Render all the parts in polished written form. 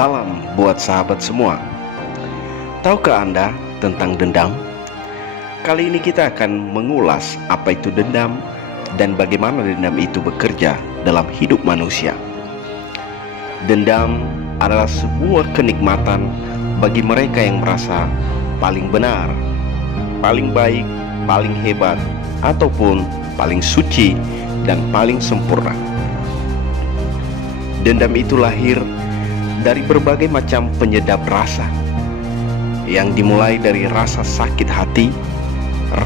Salam buat sahabat semua. Tahukah Anda tentang dendam? Kali ini kita akan mengulas apa itu dendam dan bagaimana dendam itu bekerja dalam hidup manusia. Dendam adalah sebuah kenikmatan bagi mereka yang merasa paling benar, paling baik, paling hebat, ataupun paling suci dan paling sempurna. Dendam itu lahir dari berbagai macam penyedap rasa, yang dimulai dari rasa sakit hati,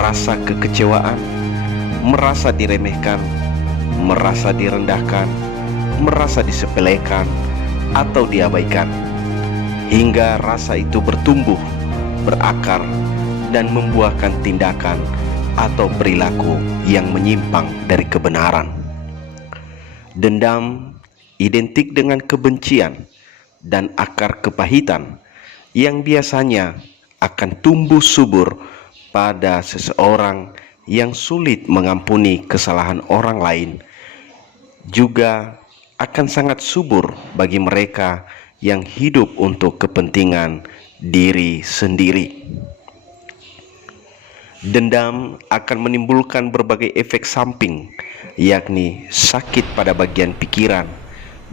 rasa kekecewaan, merasa diremehkan, merasa direndahkan, merasa disepelekan atau diabaikan, hingga rasa itu bertumbuh, berakar, dan membuahkan tindakan atau perilaku yang menyimpang dari kebenaran. Dendam identik dengan kebencian dan akar kepahitan yang biasanya akan tumbuh subur pada seseorang yang sulit mengampuni kesalahan orang lain, juga akan sangat subur bagi mereka yang hidup untuk kepentingan diri sendiri. Dendam akan menimbulkan berbagai efek samping, yakni sakit pada bagian pikiran,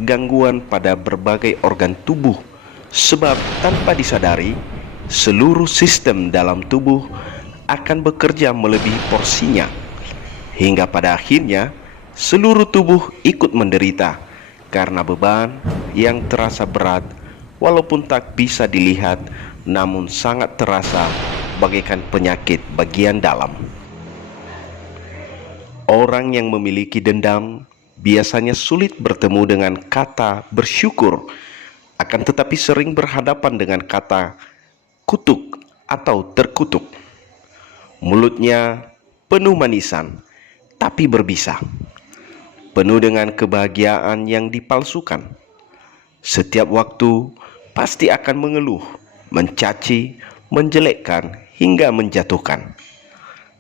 gangguan pada berbagai organ tubuh, sebab tanpa disadari seluruh sistem dalam tubuh akan bekerja melebihi porsinya, hingga pada akhirnya seluruh tubuh ikut menderita karena beban yang terasa berat walaupun tak bisa dilihat, namun sangat terasa bagaikan penyakit bagian dalam. Orang yang memiliki dendam biasanya sulit bertemu dengan kata bersyukur, akan tetapi sering berhadapan dengan kata kutuk atau terkutuk. Mulutnya penuh manisan, tapi berbisa, penuh dengan kebahagiaan yang dipalsukan. Setiap waktu pasti akan mengeluh, mencaci, menjelekkan, hingga menjatuhkan.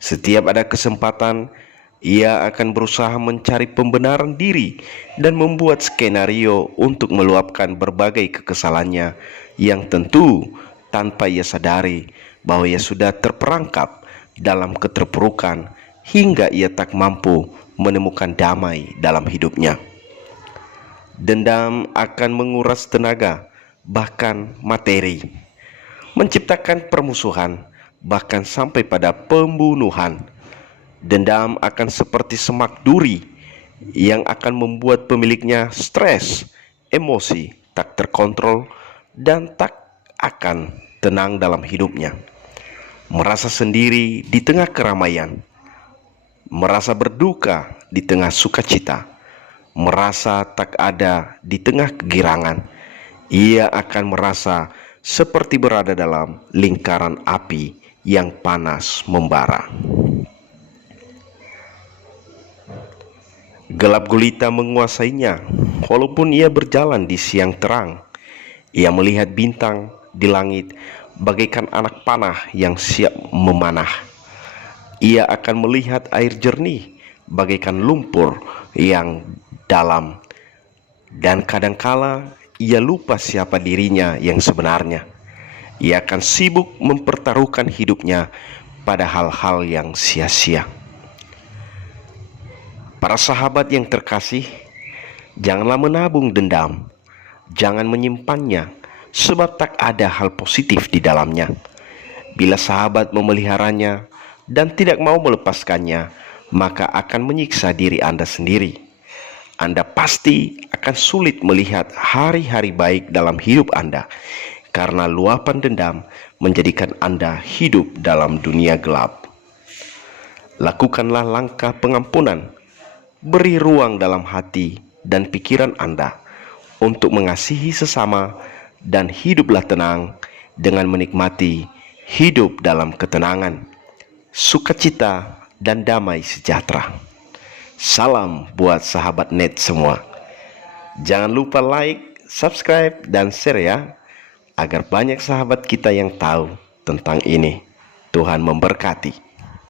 Setiap ada kesempatan, ia akan berusaha mencari pembenaran diri dan membuat skenario untuk meluapkan berbagai kekesalannya yang tentu tanpa ia sadari bahwa ia sudah terperangkap dalam keterpurukan hingga ia tak mampu menemukan damai dalam hidupnya. Dendam akan menguras tenaga, bahkan materi, menciptakan permusuhan, bahkan sampai pada pembunuhan. Dendam akan seperti semak duri yang akan membuat pemiliknya stres, emosi, tak terkontrol, dan tak akan tenang dalam hidupnya. Merasa sendiri di tengah keramaian, merasa berduka di tengah sukacita, merasa tak ada di tengah kegirangan. Ia akan merasa seperti berada dalam lingkaran api yang panas membara. Gelap gulita menguasainya, walaupun ia berjalan di siang terang. Ia melihat bintang di langit bagaikan anak panah yang siap memanah. Ia akan melihat air jernih bagaikan lumpur yang dalam. Dan kadangkala ia lupa siapa dirinya yang sebenarnya. Ia akan sibuk mempertaruhkan hidupnya pada hal-hal yang sia-sia. Para sahabat yang terkasih, janganlah menabung dendam, jangan menyimpannya, sebab tak ada hal positif di dalamnya. Bila sahabat memeliharanya dan tidak mau melepaskannya, maka akan menyiksa diri Anda sendiri. Anda pasti akan sulit melihat hari-hari baik dalam hidup Anda, karena luapan dendam menjadikan Anda hidup dalam dunia gelap. Lakukanlah langkah pengampunan. Beri ruang dalam hati dan pikiran Anda untuk mengasihi sesama dan hiduplah tenang dengan menikmati hidup dalam ketenangan, sukacita, dan damai sejahtera. Salam buat sahabat net semua. Jangan lupa like, subscribe, dan share ya, agar banyak sahabat kita yang tahu tentang ini. Tuhan memberkati.